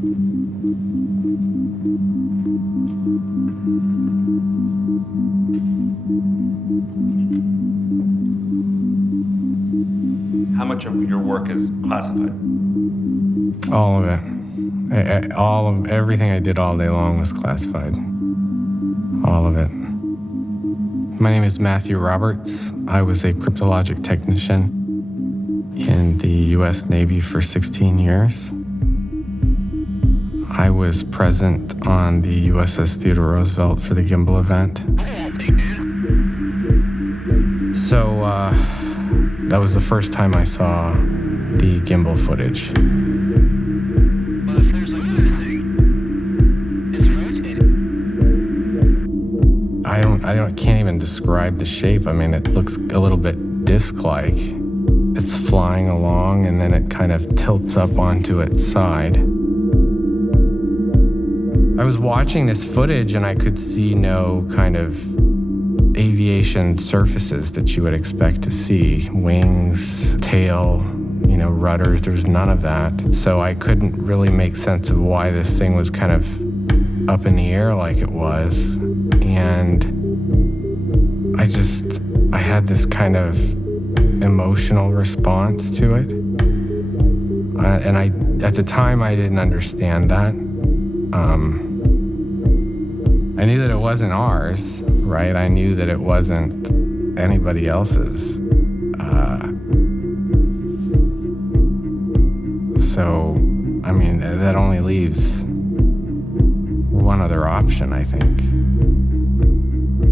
How much of your work is classified? All of it. Everything I did all day long was classified. All of it. My name is Matthew Roberts. I was a cryptologic technician in the U.S. Navy for 16 years. I was present on the USS Theodore Roosevelt for the gimbal event. So that was the first time I saw the gimbal footage. I can't even describe the shape. I mean, it looks a little bit disc-like. It's flying along and then it kind of tilts up onto its side. I was watching this footage and I could see no kind of aviation surfaces that you would expect to see. Wings, tail, rudders, there was none of that. So I couldn't really make sense of why this thing was kind of up in the air like it was. And I had this kind of emotional response to it. And at the time, I didn't understand that. I knew that it wasn't ours, right? I knew that it wasn't anybody else's. So, I mean, that only leaves one other option, I think.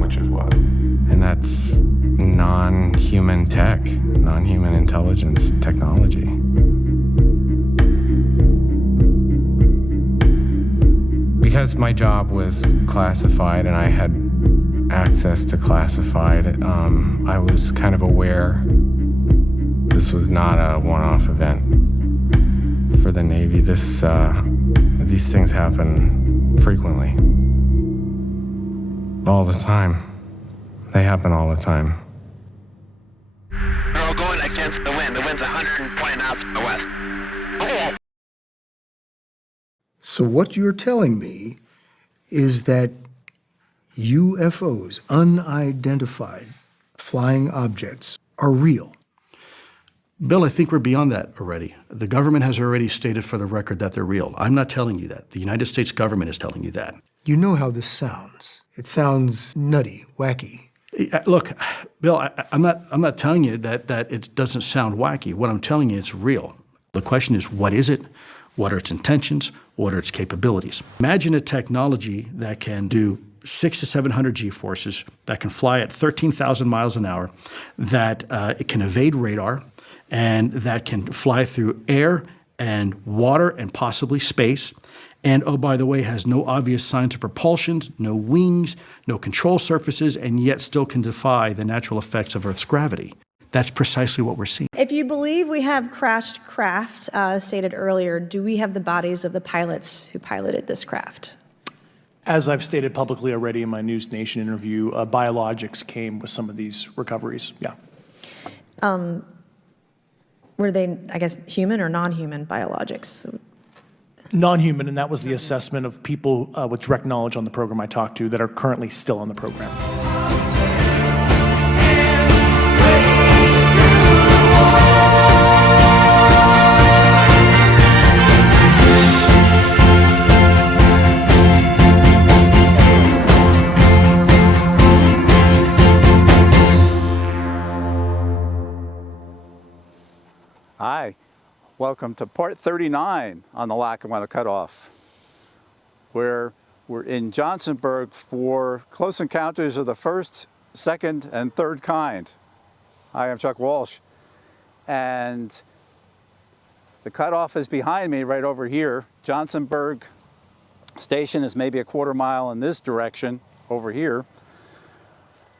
Which is what? And that's non-human tech, non-human intelligence technology. Because my job was classified and I had access to classified, I was kind of aware this was not a one-off event for the Navy. These things happen frequently. All the time. They happen all the time. We're all going against the wind. The wind's 120 knots from the west. Okay. So what you're telling me is that UFOs, unidentified flying objects, are real. Bill, I think we're beyond that already. The government has already stated for the record that they're real. I'm not telling you that. The United States government is telling you that. You know how this sounds. It sounds nutty, wacky. Look, Bill, I'm not telling you that it doesn't sound wacky. What I'm telling you, it's real. The question is, what is it? What are its intentions? What are its capabilities? Imagine a technology that can do 600 to 700 G-forces, that can fly at 13,000 miles an hour, that it can evade radar, and that can fly through air and water and possibly space. And, oh, by the way, has no obvious signs of propulsion, no wings, no control surfaces, and yet still can defy the natural effects of Earth's gravity. That's precisely what we're seeing. If you believe we have crashed craft, stated earlier, do we have the bodies of the pilots who piloted this craft? As I've stated publicly already in my News Nation interview, biologics came with some of these recoveries, yeah. Were they, I guess, human or non-human biologics? Non-human, and that was the assessment of people with direct knowledge on the program I talked to that are currently still on the program. Hi, welcome to part 39 on the Lackawanna Cutoff, where we're in Johnsonburg for close encounters of the first, second, and third kind. Hi, I'm Chuck Walsh, and the cutoff is behind me right over here. Johnsonburg station is maybe a quarter mile in this direction over here.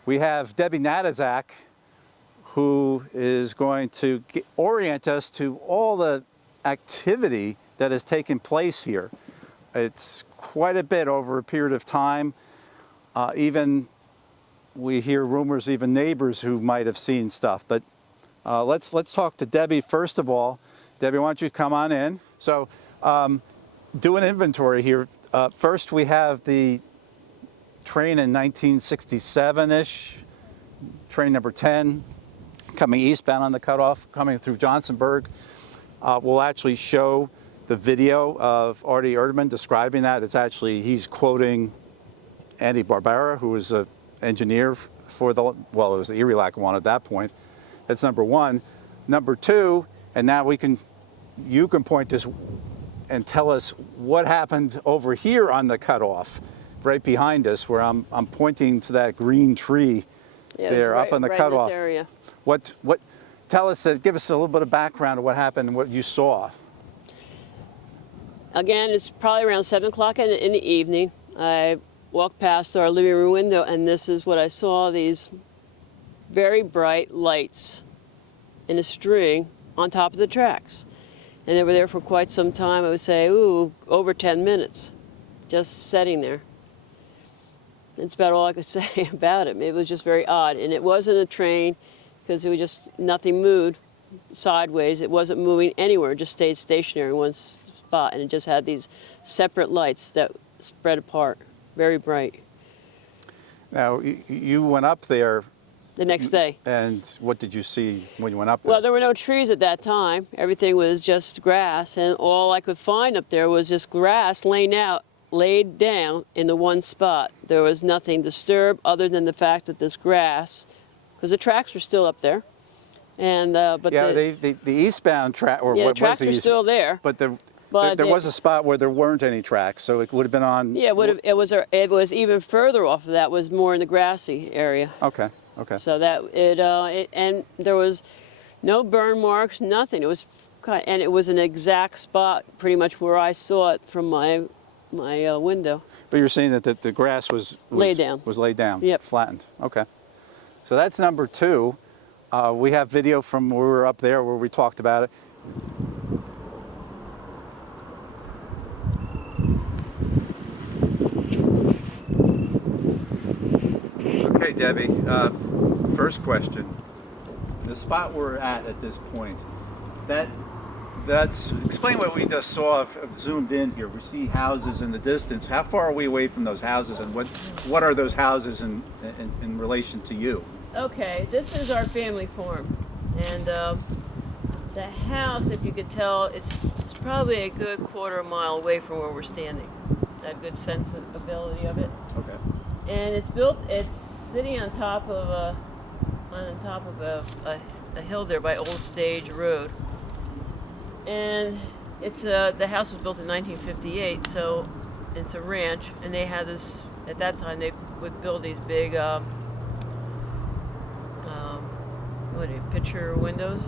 We have Debbie Natyzak, who is going to orient us to all the activity that has taken place here. It's quite a bit over a period of time. Even we hear rumors, even neighbors who might have seen stuff. But let's talk to Debbie first of all. Debbie, why don't you come on in? So do an inventory here. First, we have the train in 1967-ish, train number 10, coming eastbound on the cutoff, coming through Johnsonburg. We'll actually show the video of Artie Erdman describing that. It's actually, he's quoting Andy Barbera, who was an engineer for the, well, it was the Erie Lackawanna at that point. That's number one. Number two, and now you can point this and tell us what happened over here on the cutoff, right behind us, where I'm pointing to that green tree there up on the cutoff. Area. What? Tell us, give us a little bit of background of what happened and what you saw. Again, it's probably around 7 o'clock in the evening. I walked past our living room window, and this is what I saw, these very bright lights in a string on top of the tracks. And they were there for quite some time. I would say, ooh, over 10 minutes, just sitting there. That's about all I could say about it. It was just very odd. And it wasn't a train, because it was just, nothing moved sideways. It wasn't moving anywhere, it just stayed stationary in one spot. And it just had these separate lights that spread apart, very bright. Now, you went up there. The next day. And what did you see when you went up there? Well, there were no trees at that time. Everything was just grass, and all I could find up there was just grass laid down in the one spot. There was nothing disturbed other than the fact that this grass, because the tracks were still up there, and but yeah, the eastbound track, or yeah, what the tracks was were still there. But there was a spot where there weren't any tracks, so it would have been on. Yeah, it was even further off of that. Was more in the grassy area. Okay. Okay. So that and there was no burn marks, nothing. It was and it was an exact spot, pretty much where I saw it from my window. But you're saying that the grass was laid down. Was laid down. Yep. Flattened. Okay. So that's number two. We have video from where we were up there where we talked about it. Okay, Debbie, first question. The spot we're at this point, that's explain what we just saw zoomed in here. We see houses in the distance. How far are we away from those houses, and what are those houses in relation to you? Okay, this is our family farm, and the house, if you could tell, it's probably a good quarter mile away from where we're standing. That good sensibility of it. Okay. And it's sitting on top of a hill there by Old Stage Road. And it's the house was built in 1958, so it's a ranch, and they had this, at that time they would build these big picture windows.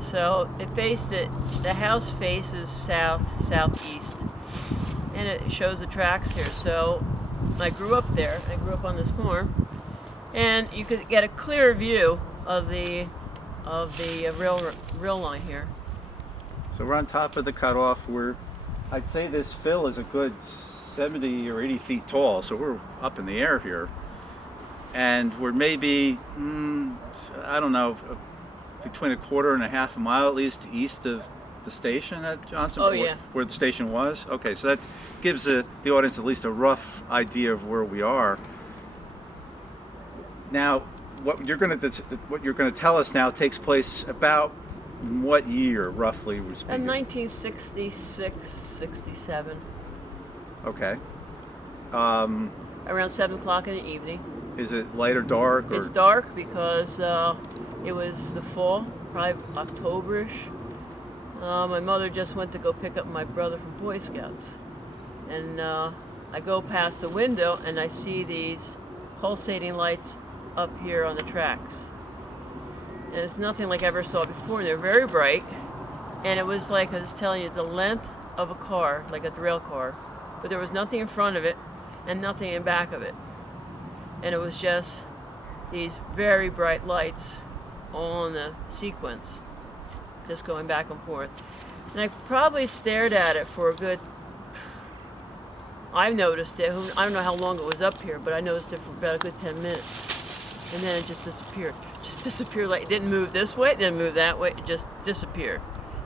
So the house faces southeast, and it shows the tracks here. So I grew up there. I grew up on this farm, and you could get a clear view of the rail line here. So we're on top of the cutoff. I'd say this fill is a good 70 or 80 feet tall. So we're up in the air here, and we're maybe I don't know, between a quarter and a half a mile at least east of the station at Johnsonburg. Oh, yeah. Where the station was. Okay, so that gives the audience at least a rough idea of where we are. Now, what you're going to tell us now takes place about what year, roughly? We're speaking? 1966, 67. Okay. Around 7 o'clock in the evening. Is it light or dark? Or? It's dark because it was the fall, probably October-ish. My mother just went to go pick up my brother from Boy Scouts. And I go past the window and I see these pulsating lights up here on the tracks. And it's nothing like I ever saw before. They're very bright. And it was like, I was telling you, the length of a car, like a rail car. But there was nothing in front of it and nothing in back of it. And it was just these very bright lights on the sequence, just going back and forth. And I probably stared at it for a good, I noticed it, I don't know how long it was up here, but I noticed it for about a good 10 minutes. And then it just disappeared. Just disappeared, like it didn't move this way, it didn't move that way, it just disappeared.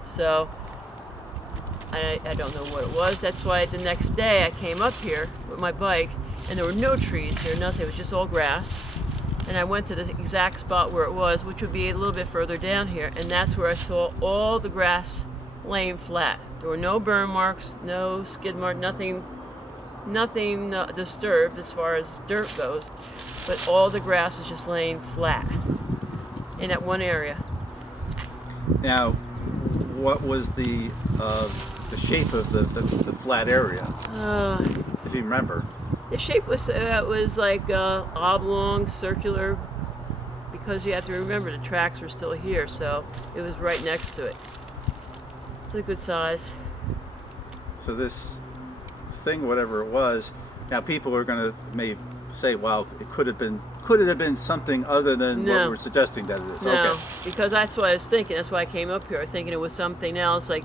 So I don't know what it was. That's why the next day I came up here with my bike, and there were no trees here, nothing. It was just all grass. And I went to the exact spot where it was, which would be a little bit further down here, and that's where I saw all the grass laying flat. There were no burn marks, no skid mark, nothing disturbed as far as dirt goes, but all the grass was just laying flat in that one area. Now, what was the shape of the flat area, if you remember? The shape was like oblong, circular, because you have to remember the tracks were still here, so it was right next to it. It's a good size. So this thing, whatever it was, now people are going to may say, well, could it have been something other than what we're suggesting that it is? No, okay. Because that's what I was thinking. That's why I came up here, thinking it was something else, like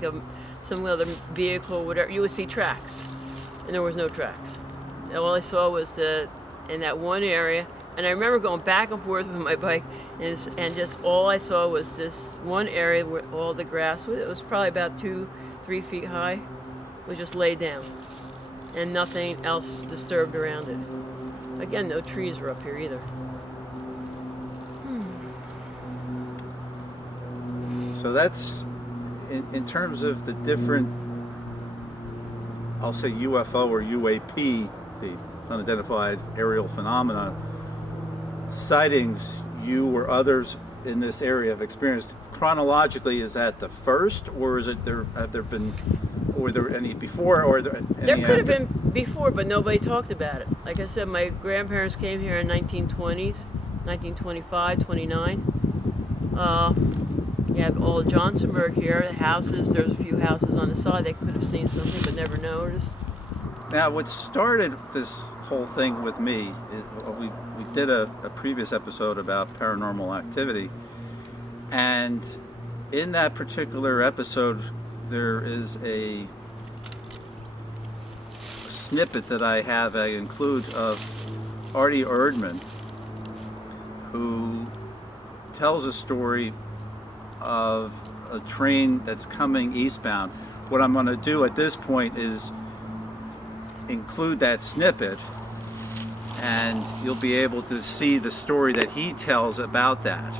some other vehicle, whatever. You would see tracks, and there was no tracks. And all I saw was in that one area, and I remember going back and forth with my bike, and just all I saw was this one area where all the grass, it was probably about 2-3 feet high, was just laid down, and nothing else disturbed around it. Again, no trees were up here either. So that's, in terms of the different, I'll say UFO or UAP, the unidentified aerial phenomena, sightings you or others in this area have experienced. Chronologically, is that the first, or is it have there been, or were there any before, or there any There could have after? been before, but nobody talked about it. Like I said, my grandparents came here in 1920s, 1925, 29. You have old Johnsonburg here, the houses. There's a few houses on the side. They could have seen something but never noticed. Now, what started this whole thing with me, we did a previous episode about paranormal activity, and in that particular episode, there is a snippet that I include of Artie Erdman, who tells a story of a train that's coming eastbound. What I'm going to do at this point is include that snippet, and you'll be able to see the story that he tells about that.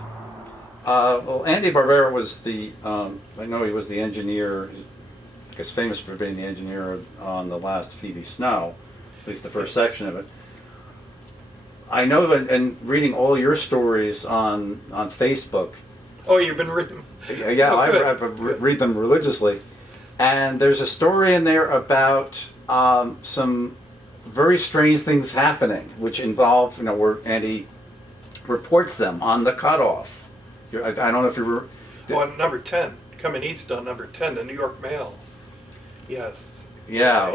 Well, Andy Barbera was I know he was the engineer, I guess famous for being the engineer on the last Phoebe Snow, at least the first section of it. I know, and reading all your stories on Facebook. Oh, you've been reading? Yeah, I read them religiously. And there's a story in there about some very strange things happening, which involve, where Andy reports them on the cutoff. I don't know if you were... On number 10, coming east on number 10, the New York Mail. Yes. Yeah.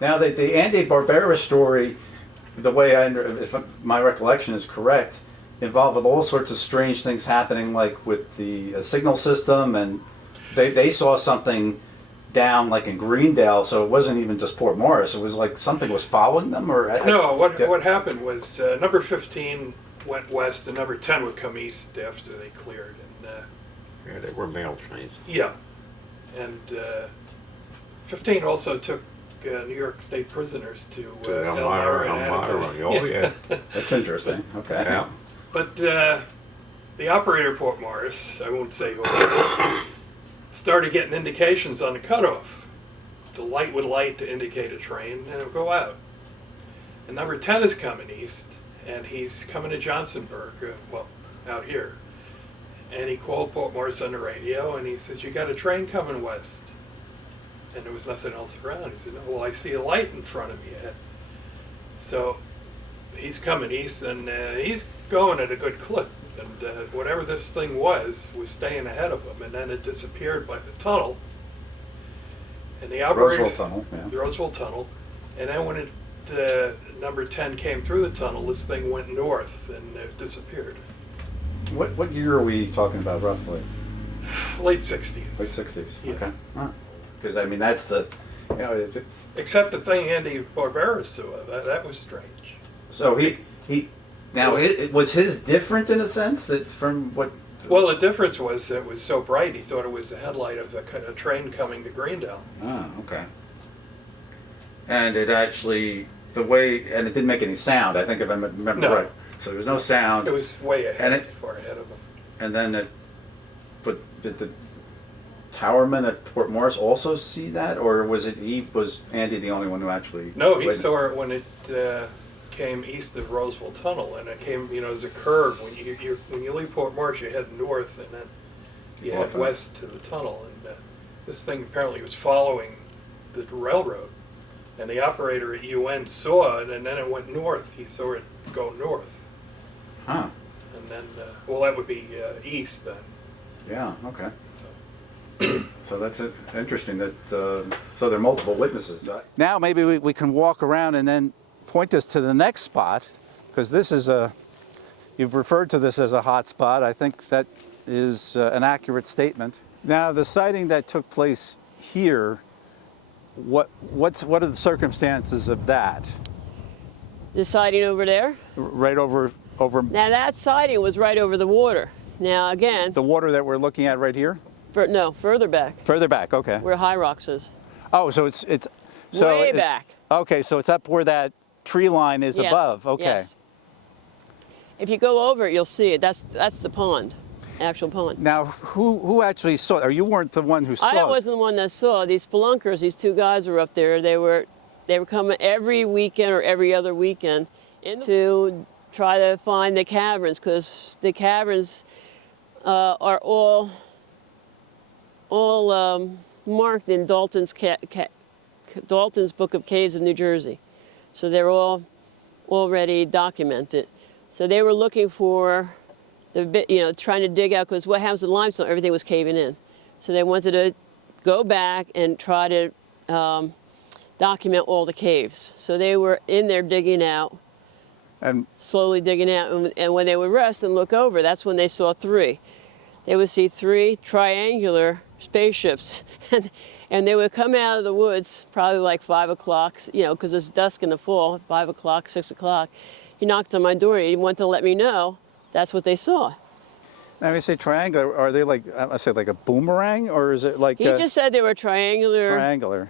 Now, the Andy Barbera story, the way if my recollection is correct, involved with all sorts of strange things happening, like with the signal system, and they saw something down like in Greendale, so it wasn't even just Port Morris. It was like something was following them, or no. What happened was number 15 went west, and number 10 would come east after they cleared. And yeah, they were mail trains. Yeah, and 15 also took New York State prisoners to Elmira and Attica. Oh yeah, that's interesting. Okay. Yeah. But the operator, Port Morris, I won't say who it was, started getting indications on the cutoff. The light would light to indicate a train, and it would go out. And number 10 is coming east, and he's coming to Johnsonburg, out here. And he called Port Morris on the radio, and he says, "You got a train coming west." And there was nothing else around. He said, "No, well, I see a light in front of me ahead." So he's coming east, and he's going at a good clip. And whatever this thing was staying ahead of him, and then it disappeared by the tunnel. And the operators, Roseville Tunnel, yeah. the Roseville Tunnel. And then when number 10 came through the tunnel, this thing went north and it disappeared. What year are we talking about roughly? Late 60s. Late 60s. Yeah. Okay. Because I mean that's the, Except the thing Andy Barbera saw, that was strange. So he now it was his different in a sense that from what Well, the difference was it was so bright, he thought it was the headlight of a train coming to Greendale. Ah, okay. And it actually, and it didn't make any sound, I think, if I remember No. right. So there was no sound. It was way ahead, And far ahead of him. And then but did the towerman at Port Morris also see that, or was Andy the only one who actually? No, he saw it when it came east of Roseville Tunnel, and it came, as a curve. When you leave Port Morris, you head north, and then you head west to the tunnel. And this thing apparently was following the railroad, and the operator at UN saw it, and then it went north. He saw it go north. Huh. And then, that would be east then. Yeah. Okay. So that's interesting that, so there are multiple witnesses. Now maybe we can walk around and then point us to the next spot, because this is you've referred to this as a hot spot. I think that is an accurate statement. Now the sighting that took place here, what are the circumstances of that? The sighting over there? Right over. Now that sighting was right over the water. Now again. The water that we're looking at right here? No, further back. Further back, okay. Where High Rocks is. Oh, so it's way back. Okay, so it's up where that tree line is above. Okay. Yes. If you go over it, you'll see it. That's the pond, actual pond. Now, who actually saw it? Or you weren't the one who saw it? I wasn't the one that saw it. These spelunkers. These two guys were up there. They were coming every weekend or every other weekend to try to find the caverns, because the caverns are all marked in Dalton's Book of Caves of New Jersey. So they're all already documented. So they were looking for trying to dig out, because what happens with limestone, everything was caving in. So they wanted to go back and try to document all the caves. So they were in there digging out, and slowly digging out. And when they would rest and look over, that's when they saw three. They would see three triangular spaceships, and they would come out of the woods probably like 5 o'clock, because it's dusk in the fall, 5 o'clock, 6 o'clock. He knocked on my door. He wanted to let me know that's what they saw. Now, when you say triangular, are they like a boomerang, or is it like? He just said they were triangular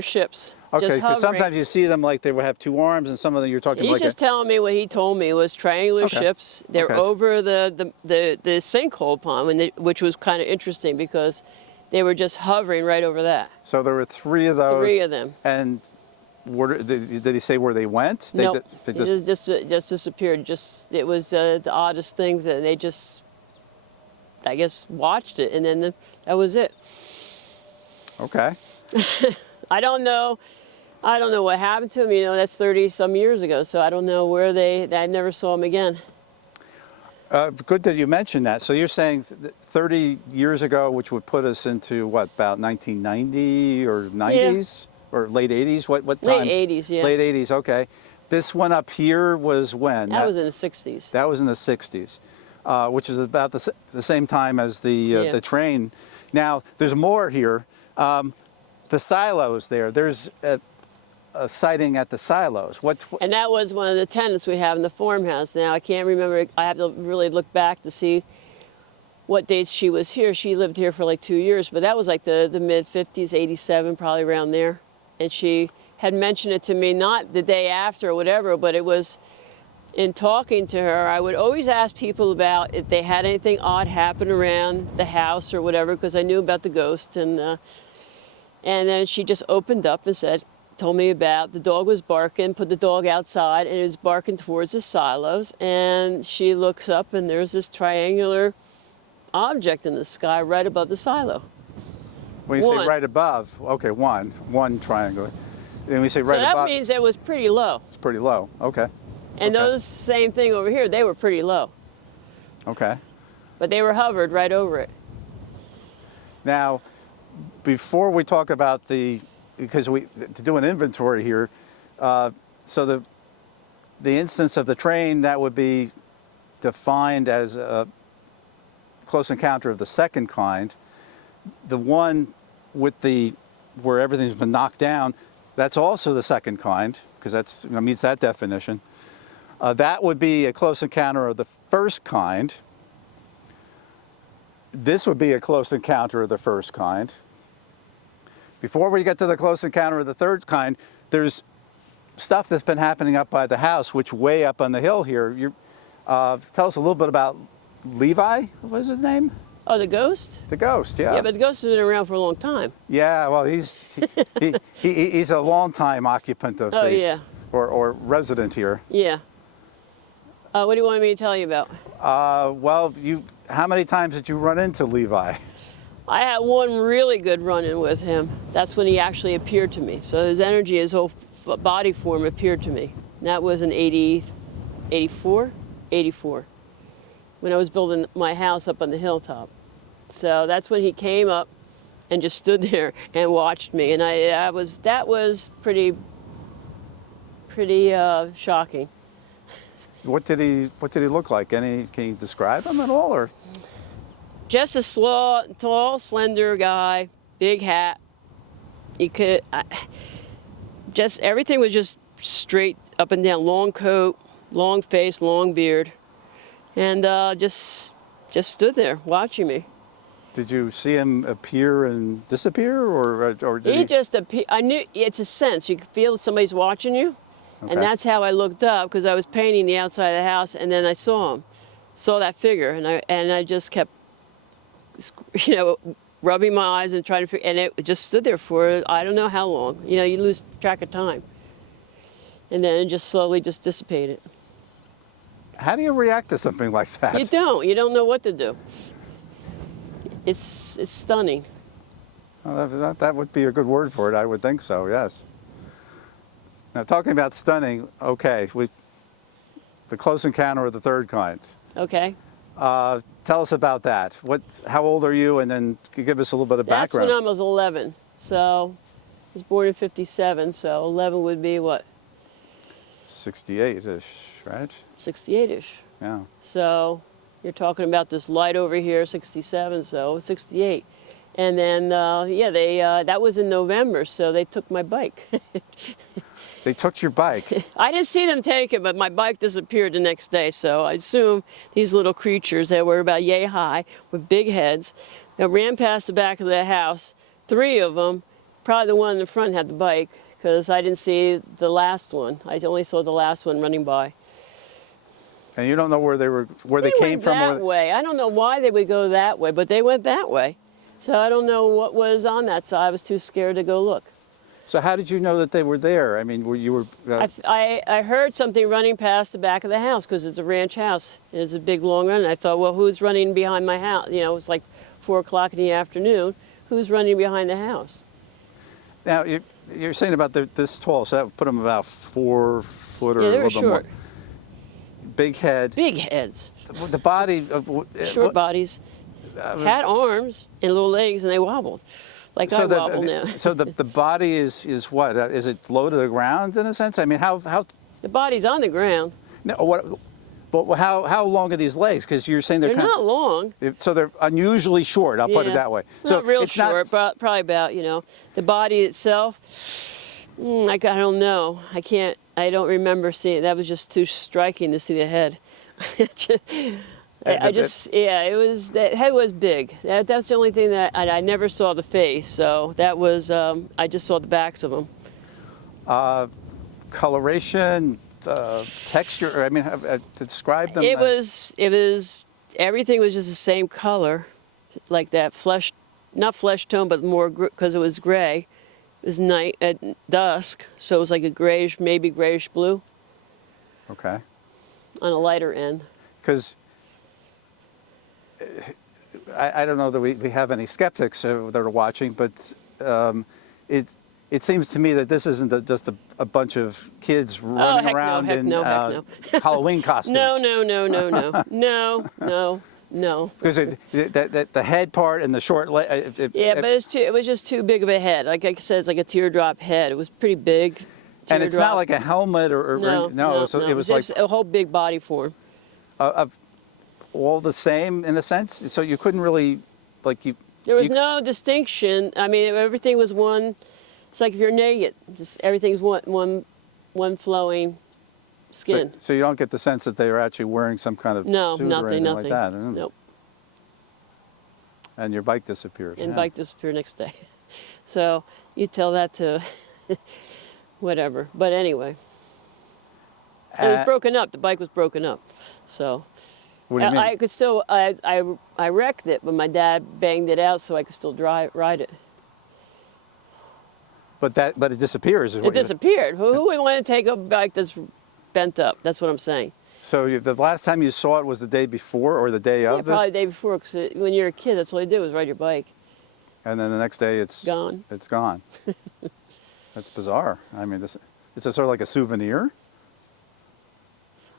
ships. Okay, because sometimes you see them like they would have two arms, and some of them you're talking. He's just telling me what he told me was triangular ships. They're over the sinkhole pond, which was kind of interesting because they were just hovering right over that. So there were three of those. Three of them. And did he say where they went? No, they just disappeared. It was the oddest thing that they just, I guess, watched it, and then that was it. Okay. I don't know what happened to them. That's 30-some years ago, so I don't know where I never saw them again. Good that you mentioned that. So you're saying 30 years ago, which would put us into what, about 1990 or 90s? Yeah. Or late 80s? What time? Late 80s, yeah. Late 80s, okay. This one up here was when? That was in the 60s. That was in the 60s, which is about the same time as the train. Now, there's more here. The silos there. There's a sighting at the silos. And that was one of the tenants we have in the farmhouse. Now, I can't remember. I have to really look back to see what dates she was here. She lived here for like 2 years, but that was like the mid-50s, 87, probably around there. And she had mentioned it to me, not the day after or whatever, but it was in talking to her. I would always ask people about if they had anything odd happen around the house or whatever, because I knew about the ghost. And then she just opened up and told me about the dog was barking, put the dog outside, and it was barking towards the silos. And she looks up, and there's this triangular object in the sky right above the silo. When you say right above, okay, one triangular. And we say right above. So that means it was pretty low. It's pretty low, okay. And those same thing over here, they were pretty low. Okay. But they were hovered right over it. Now, before we talk about because to do an inventory here, so the instance of the train, that would be defined as a close encounter of the second kind. The one with where everything's been knocked down, that's also the second kind, because that's meets that definition. That would be a close encounter of the first kind. this would be a close encounter of the first kind. Before we get to the close encounter of the third kind, there's stuff that's been happening up by the house, which way up on the hill here. Tell us a little bit about Levi. What was his name? Oh, the ghost? The ghost, yeah. Yeah, but the ghost has been around for a long time. Yeah, well, he's a long-time occupant of yeah. or resident here. Yeah. What do you want me to tell you about? Well, how many times did you run into Levi? I had one really good run-in with him. That's when he actually appeared to me. So his energy, his whole body form appeared to me. And that was in 84, when I was building my house up on the hilltop. So that's when he came up and just stood there and watched me. And that was pretty shocking. What did he look like? Can you describe him at all, or? Just a tall, slender guy, big hat. Everything was just straight up and down. Long coat, long face, long beard, and just stood there watching me. Did you see him appear and disappear, or did he just appeared? I knew it's a sense. You could feel that somebody's watching you, okay. And that's how I looked up, because I was painting the outside of the house, and then I saw that figure, and I just kept, rubbing my eyes and trying to figure, and it just stood there for I don't know how long. You lose track of time, and then it just slowly just dissipated. How do you react to something like that? You don't know what to do. It's stunning. Well, that would be a good word for it. I would think so. Yes. Now, talking about stunning, okay, the close encounter of the third kind. Okay. Tell us about that. How old are you? And then give us a little bit of background. That's when I was 11. So I was born in 57, so 11 would be what? 68-ish, right? 68-ish. Yeah. So you're talking about this light over here, 67, so 68. And then, that was in November, so they took my bike. They took your bike? I didn't see them take it, but my bike disappeared the next day, so I assume these little creatures that were about yay high with big heads that ran past the back of the house, 3 of them, probably the one in the front had the bike, because I didn't see the last one. I only saw the last one running by. And you don't know where they came from? That way. I don't know why they would go that way, but they went that way. So I don't know what was on that side. I was too scared to go look. So how did you know that they were there? I mean, I heard something running past the back of the house, because it's a ranch house. And it's a big long run. And I thought, well, who's running behind my house? It was like 4 o'clock in the afternoon. Who's running behind the house? Now, you're saying about this tall, so that would put them about 4 foot or yeah, they a were little short. bit more. Big head. Big heads. The body. Short bodies. Had arms and little legs, and they wobbled. Like I wobble now. So the body is what? Is it low to the ground in a sense? I mean, how? The body's on the ground. No, what? But how long are these legs? Because you're saying they're not long. So they're unusually short. I'll put it that way. So not real short, but probably about the body itself. I don't know. I don't remember seeing. That was just too striking to see the head. It was, the head was big. That's the only thing that I never saw the face. So that was, I just saw the backs of them. Coloration, texture. I mean, describe them. It was. Everything was just the same color, like that flesh, not flesh tone, but more because it was gray. It was night at dusk, so it was like a grayish, maybe grayish blue. Okay. On a lighter end. Because I don't know that we have any skeptics that are watching, but it seems to me that this isn't just a bunch of kids running around in Halloween costumes. No. Because the head part and the short leg. But it was just too big of a head. Like I said, it's like a teardrop head. It was pretty big. Teardrop. And it's not like a helmet or no. It was like a whole big body form. Of all the same in a sense. So you couldn't really There was no distinction. I mean, everything was one. It's like if you're naked, just everything's one flowing skin. So you don't get the sense that they are actually wearing some kind of suit or anything like that. Nope. And your bike disappeared. And yeah. bike disappeared next day. So you tell that to whatever. But anyway, it was broken up. The bike was broken up. So What do you mean? I could still, I wrecked it, but my dad banged it out so I could still ride it. But it disappears. Is what It disappeared. Who would want to take a bike that's bent up? That's what I'm saying. So the last time you saw it was the day before or the day of this? Probably the day before, because when you're a kid, that's all you did was ride your bike. And then the next day it's Gone. It's gone. That's bizarre. I mean, it's a sort of like a souvenir.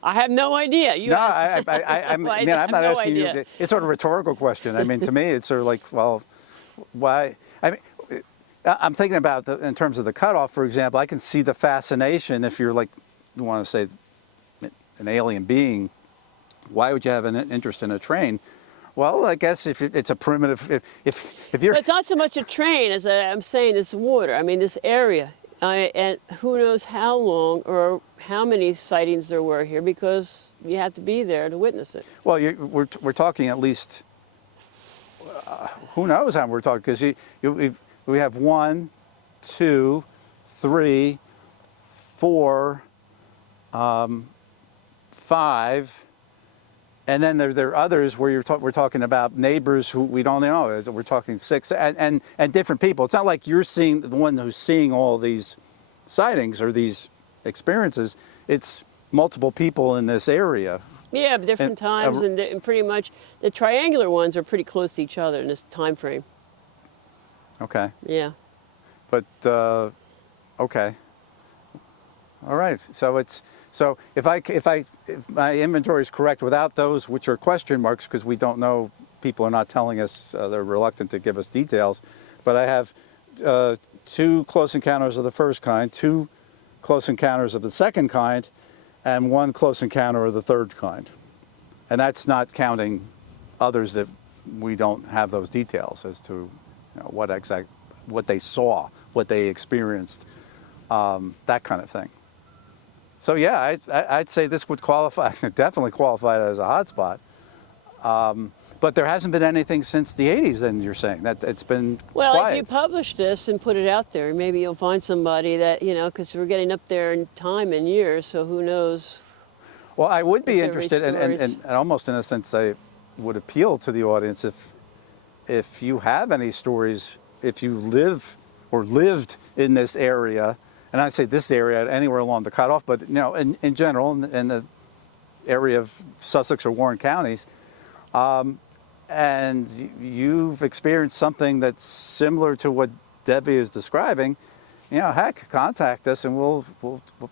I have no idea. You No, asked. I mean, I'm not asking you. It's sort of a rhetorical question. I mean, to me, it's sort of like, well, why? I mean, I'm thinking about in terms of the cutoff, for example. I can see the fascination if you're like, you want to say, an alien being. Why would you have an interest in a train? Well, I guess if it's a primitive, if you're. But it's not so much a train as I'm saying. It's water. I mean, this area, and who knows how long or how many sightings there were here, because you have to be there to witness it. Well, we're talking at least. Who knows how we're talking? Because we have 1, 2, 3, 4, 5. And then there are others where we're talking about neighbors who we don't know. We're talking 6 and different people. It's not like you're seeing the one who's seeing all these sightings or these experiences. It's multiple people in this area. Yeah, but different times, and pretty much the triangular ones are pretty close to each other in this time frame. Okay. Yeah. But okay. All right. So if my inventory is correct without those which are question marks, because we don't know, people are not telling us, they're reluctant to give us details. But I have 2 close encounters of the first kind, 2 close encounters of the second kind, and 1 close encounter of the third kind. And that's not counting others that we don't have those details as to what they saw, what they experienced, that kind of thing. So yeah, I'd say this would qualify, definitely qualify as a hotspot. But there hasn't been anything since the 80s, then you're saying? That it's been Well, quiet. if you publish this and put it out there, maybe you'll find somebody that, because we're getting up there in time and years, so who knows. Well, I would be If there interested, are and almost in a sense I would appeal to the audience if you have any stories, if you live or lived in this area, and I say this area anywhere along the cutoff, but in general, in the area of Sussex or Warren counties, and you've experienced something that's similar to what Debbie is describing, heck, contact us and we'll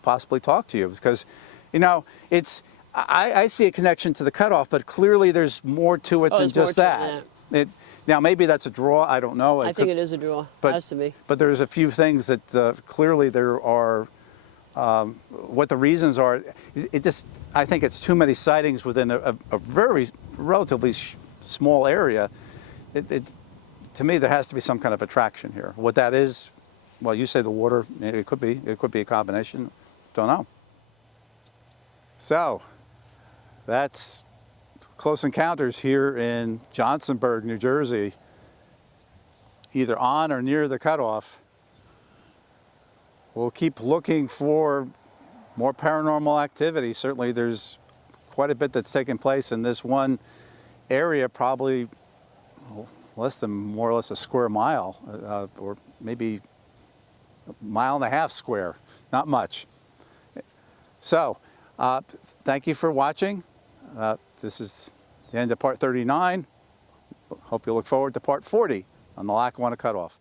possibly talk to you, because it's I see a connection to the cutoff, but clearly there's more to it than just that. Now maybe that's a draw. I don't know. I think it is a draw. It has to be. But there's a few things that clearly there are. What the reasons are, I think it's too many sightings within a very relatively small area. To me, there has to be some kind of attraction here. What that is, well, you say the water. It could be a combination. Don't know. So, that's Close Encounters here in Johnsonburg, New Jersey, either on or near the cutoff. We'll keep looking for more paranormal activity. Certainly there's quite a bit that's taking place in this one area, probably more or less a square mile, or maybe a mile and a half square, not much. So, thank you for watching. This is the end of part 39. Hope you look forward to part 40 on the Lackawanna Cutoff.